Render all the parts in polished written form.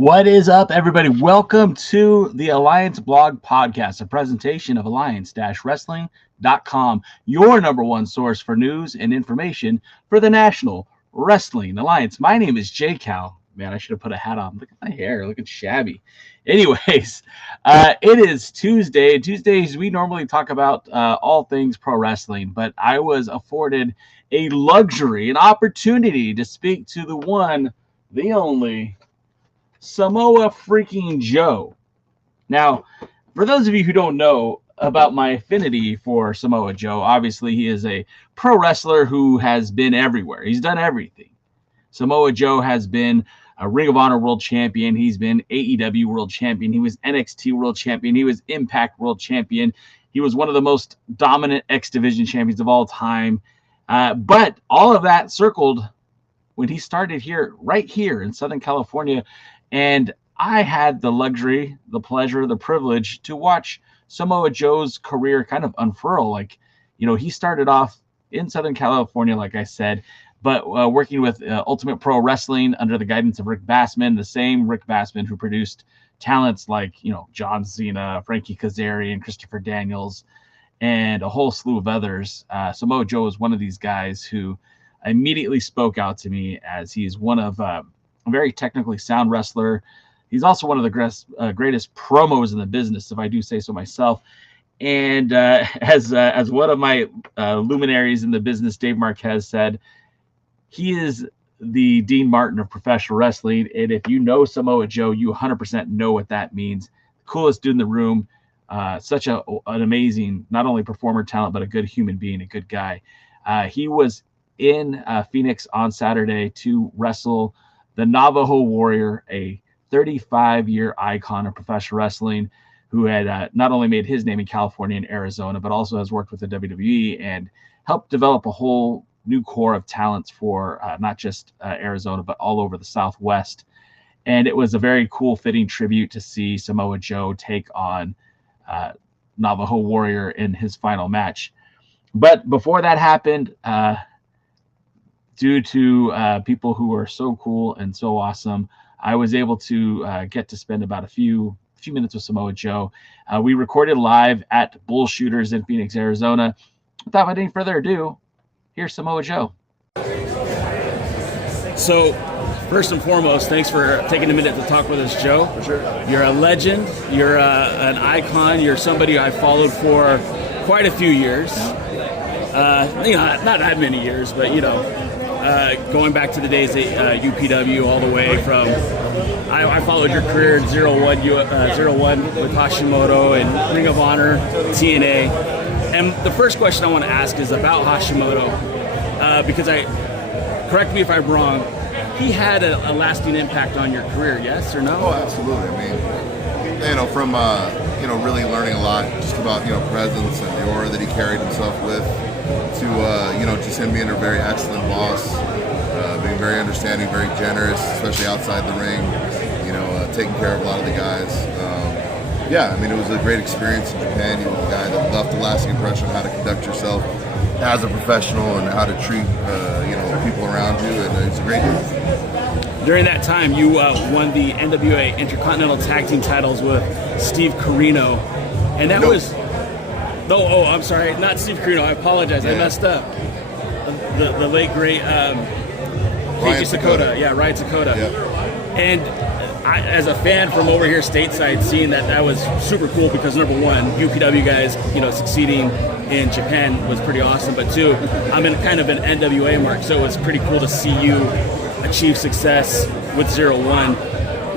What is up, everybody? Welcome to the Alliance Blog Podcast, a presentation of alliance-wrestling.com, your number one source for news and information for the National Wrestling Alliance. My name is Jay Cal. Man, I should have put a hat on. Look at my hair, looking shabby. Anyways, it is Tuesday. Tuesdays, we normally talk about all things pro wrestling, but I was afforded a luxury, an opportunity to speak to the one, the only Samoa freaking Joe. Now, for those of you who don't know about my affinity for Samoa Joe, obviously he is a pro wrestler who has been everywhere. He's done everything. Samoa Joe has been a Ring of Honor World Champion. He's been AEW World Champion. He was NXT World Champion. He was Impact World Champion. He was one of the most dominant X Division champions of all time. But all of that circled when he started here, right here in Southern California. And I had the luxury, the pleasure, the privilege to watch Samoa Joe's career kind of unfurl. Like, you know, he started off in Southern California, like I said, but working with Ultimate Pro Wrestling under the guidance of Rick Bassman, the same Rick Bassman who produced talents like, you know, John Cena, Frankie Kazarian, Christopher Daniels, and a whole slew of others. Samoa Joe is one of these guys who immediately spoke out to me, as he is one of a very technically sound wrestler. He's also one of the greatest promos in the business, if I do say so myself. And as one of my luminaries in the business, Dave Marquez, said, he is the Dean Martin of professional wrestling. And if you know Samoa Joe, you 100% know what that means. The coolest dude in the room, such an amazing, not only performer talent, but a good human being, a good guy. He was in Phoenix on Saturday to wrestle the Navajo Warrior, a 35-year icon of professional wrestling who had not only made his name in California and Arizona, but also has worked with the WWE and helped develop a whole new core of talents for not just Arizona, but all over the Southwest. And it was a very cool, fitting tribute to see Samoa Joe take on Navajo Warrior in his final match. But before that happened, due to people who are so cool and so awesome, I was able to get to spend about a few minutes with Samoa Joe. We recorded live at Bull Shooters in Phoenix, Arizona. Without any further ado, here's Samoa Joe. So, first and foremost, thanks for taking a minute to talk with us, Joe. For sure. You're a legend. You're an icon. You're somebody I followed for quite a few years. Not that many years, but going back to the days at UPW, all the way from, I followed your career at 01 with Hashimoto and Ring of Honor, TNA. And the first question I want to ask is about Hashimoto, because correct me if I'm wrong, he had a lasting impact on your career, yes or no? Oh, absolutely. I mean, from really learning a lot just about presence and the aura that he carried himself with, to just him being a very excellent boss, being very understanding, very generous, especially outside the ring, taking care of a lot of the guys. It was a great experience in Japan. He was a guy that left a lasting impression on how to conduct yourself as a professional and how to treat people around you, and it's a great dude. During that time, you won the NWA Intercontinental Tag Team titles with Steve Corino, and that was... Oh, I'm sorry, not Steve Corino. I apologize. Yeah. I messed up. The late great Ryan Sakota. Yeah, Ryan Sakota. Yeah. And I, as a fan from over here stateside, seeing that was super cool, because number one, UPW guys, succeeding in Japan was pretty awesome. But two, I'm in kind of an NWA mark, so it's pretty cool to see you achieve success with 01.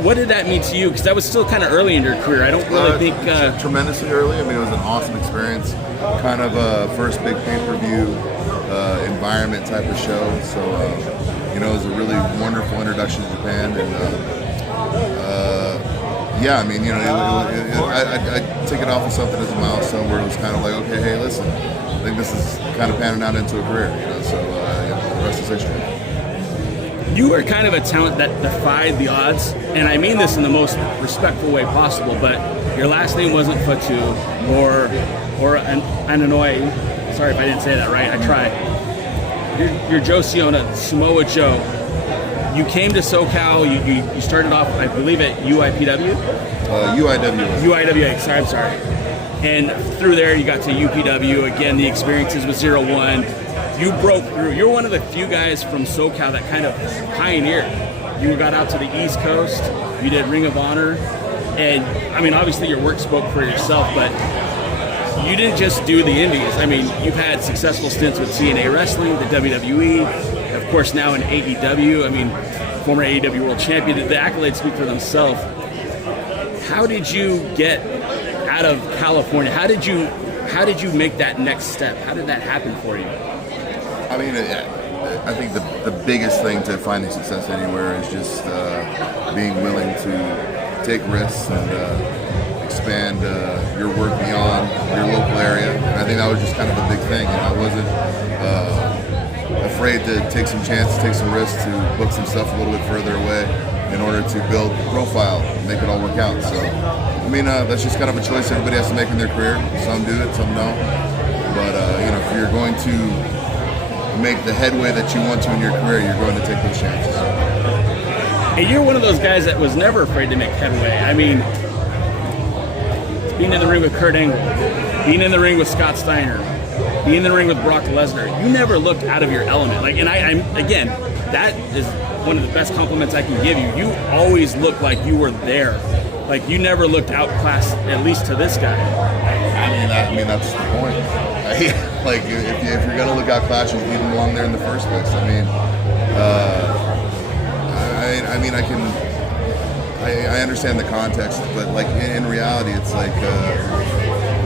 What did that mean to you? Because that was still kind of early in your career. I don't really think... tremendously early. I mean, it was an awesome experience. Kind of a first big pay-per-view environment type of show. So, it was a really wonderful introduction to Japan. And, I take it off as something as a milestone where it was kind of like, okay, hey, listen, I think this is kind of panning out into a career. The rest is history. You are kind of a talent that defied the odds, and I mean this in the most respectful way possible, but your last name wasn't Fatu or Ananoy. Sorry if I didn't say that right. I tried. You're Joe Siona, Samoa Joe. you came to SoCal. You started off, I believe, at UIPW. UIWA. Sorry, I'm sorry. And through there, you got to UPW. Again, the experiences with 01. You broke through. You're one of the few guys from SoCal that kind of pioneered. You got out to the East Coast. You did Ring of Honor. And, I mean, obviously your work spoke for yourself, but you didn't just do the indies. I mean, you've had successful stints with TNA Wrestling, the WWE, of course now in AEW. I mean, former AEW World Champion. The accolades speak for themselves. How did you get out of California? How did you make that next step? How did that happen for you? I mean, I think the biggest thing to finding success anywhere is just being willing to take risks and expand your work beyond your local area. And I think that was just kind of a big thing. And I wasn't afraid to take some chances, take some risks, to book some stuff a little bit further away in order to build a profile, make it all work out. So, I mean, that's just kind of a choice everybody has to make in their career. Some do it, some don't. But, if you're going to make the headway that you want to in your career, you're going to take those chances. And you're one of those guys that was never afraid to make headway. I mean, being in the ring with Kurt Angle, being in the ring with Scott Steiner, being in the ring with Brock Lesnar, you never looked out of your element. Like, and I'm again, that is one of the best compliments I can give you. You always looked like you were there. Like, you never looked outclassed, at least to this guy. I mean that's the point. Like, if you're gonna look outclassed, you didn't belong there in the first place. I mean, I understand the context, but like in reality, it's like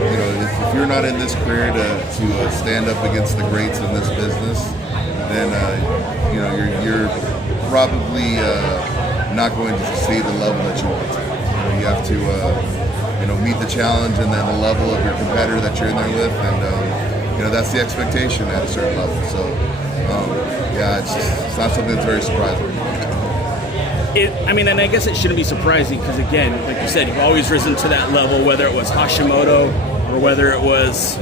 if you're not in this career to stand up against the greats in this business, then you're probably not going to succeed at the level that you want to. You have to meet the challenge and then the level of your competitor that you're in there with, and that's the expectation at a certain level. So it's not something that's very surprising. And I guess it shouldn't be surprising because, again, like you said, you've always risen to that level, whether it was Hashimoto or whether it was...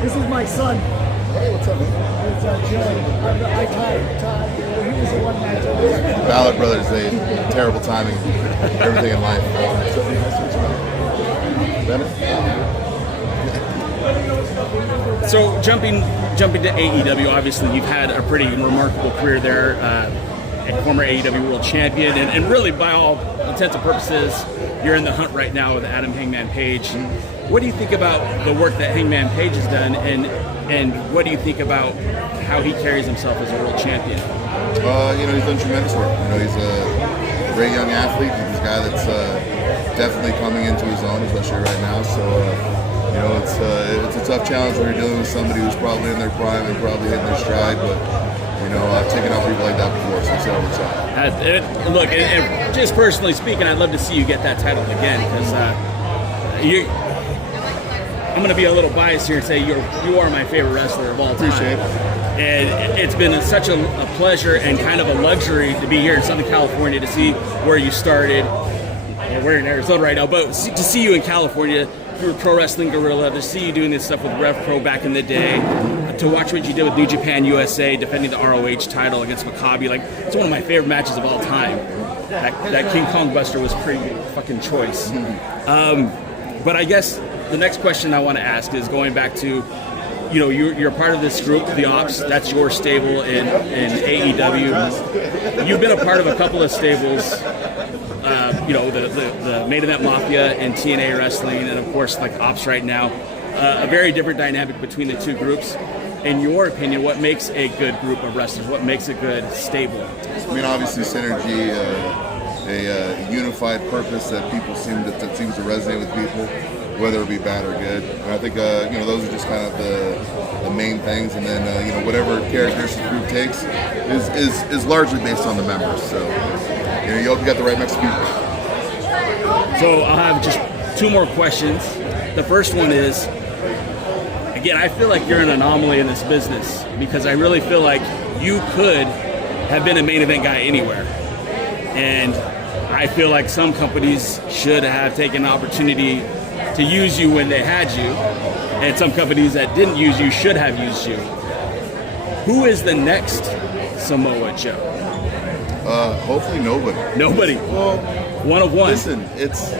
This is my son. Hey, what's up? It's Joey. I tied. He was the one that... Ballard Brothers, they terrible timing, everything in life. So jumping to AEW, obviously you've had a pretty remarkable career there. A former AEW World Champion, and really, by all intents and purposes, you're in the hunt right now with Adam Hangman Page. What do you think about the work that Hangman Page has done, and what do you think about how he carries himself as a world champion? He's done tremendous work. He's a great young athlete. He's a guy that's definitely coming into his own, especially right now. So, it's a tough challenge when you're dealing with somebody who's probably in their prime and probably hitting their stride, but I've taken out people like that before, so it's all the time. Look, and just personally speaking, I'd love to see you get that title again, because I'm going to be a little biased here and say you are my favorite wrestler of all time. Appreciate it. And it's been such a pleasure and kind of a luxury to be here in Southern California to see where you started. And we're in Arizona right now, but to see you in California through Pro Wrestling Guerrilla, to see you doing this stuff with Rev Pro back in the day, to watch what you did with New Japan USA, defending the ROH title against Maccabi. Like, it's one of my favorite matches of all time. That King Kong Buster was pretty fucking choice. But I guess the next question I want to ask is going back to, you're part of this group, the Ops. That's your stable in AEW. You've been a part of a couple of stables. The Main Event Mafia and TNA Wrestling, and of course, like Ops right now. A very different dynamic between the two groups. In your opinion, what makes a good group of wrestlers? What makes a good stable? I mean, obviously, synergy, a unified purpose that seems to resonate with people, whether it be bad or good. And I think those are just kind of the main things. And then whatever characteristics the group takes is largely based on the members. So you hope you got the right mix of people. So I'll have just two more questions. The first one is, again, I feel like you're an anomaly in this business because I really feel like you could have been a main event guy anywhere. And I feel like some companies should have taken an opportunity to use you when they had you, and some companies that didn't use you should have used you. Who is the next Samoa Joe? Hopefully nobody. Nobody. Well, One of one. listen, it's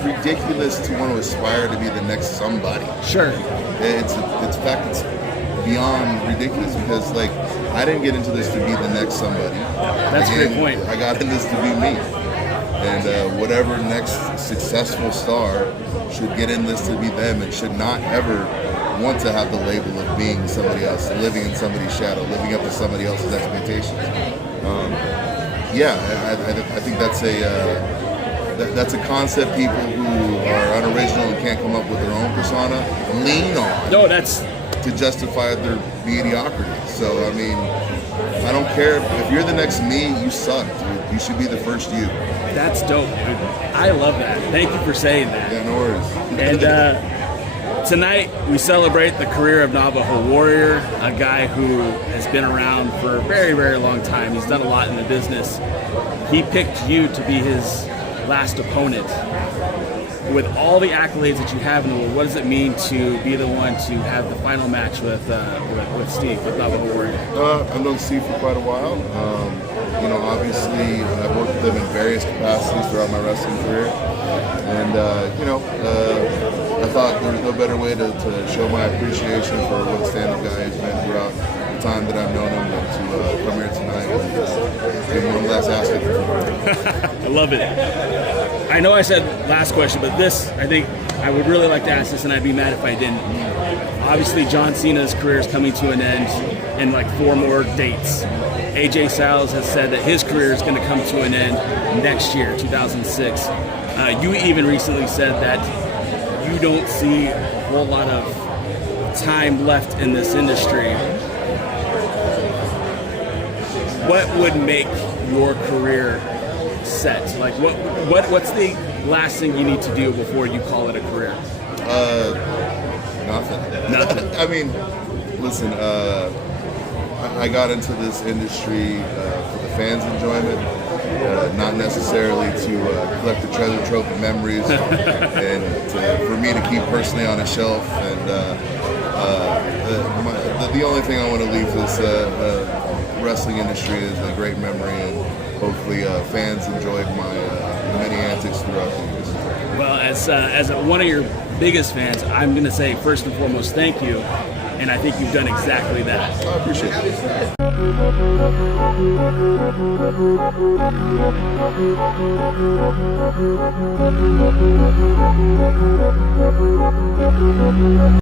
ridiculous to want to aspire to be the next somebody. Sure. It's in fact it's beyond ridiculous because like I didn't get into this to be the next somebody. That's a great point. I got in this to be me. And whatever next successful star should get in this to be them and should not ever want to have the label of being somebody else, living in somebody's shadow, living up to somebody else's expectations. I think that's a concept people who are unoriginal and can't come up with their own persona lean on. No, that's to justify their mediocrity. So I mean, I don't care if you're the next me. You suck, dude. You should be the first you. That's dope, dude. I love that. Thank you for saying that. Yeah, no worries. And tonight we celebrate the career of Navajo Warrior, a guy who has been around for a very, very long time. He's done a lot in the business. He picked you to be his last opponent. With all the accolades that you have in the world, what does it mean to be the one to have the final match with Steve, with Navajo Warrior? I've known Steve for quite a while. Obviously, I've worked with him in various capacities throughout my wrestling career. And, I thought there was no better way to show my appreciation for what a stand-up guy has been throughout the time that I've known him than to come here tonight and give him one last ask. I love it. I know I said last question, but this, I think I would really like to ask this, and I'd be mad if I didn't. Obviously, John Cena's career is coming to an end in like 4 more dates. AJ Styles has said that his career is going to come to an end next year, 2006. You even recently said that you don't see a whole lot of time left in this industry. What would make your career set? Like, what's the last thing you need to do before you call it a career? Nothing. I mean, listen, I got into this industry for the fans' enjoyment, not necessarily to collect the treasure trove of memories and for me to keep personally on a shelf. And the only thing I want to leave this wrestling industry is a great memory, and hopefully fans enjoyed my many antics throughout the years. Well, as one of your biggest fans, I'm going to say first and foremost, thank you, and I think you've done exactly that. I appreciate it.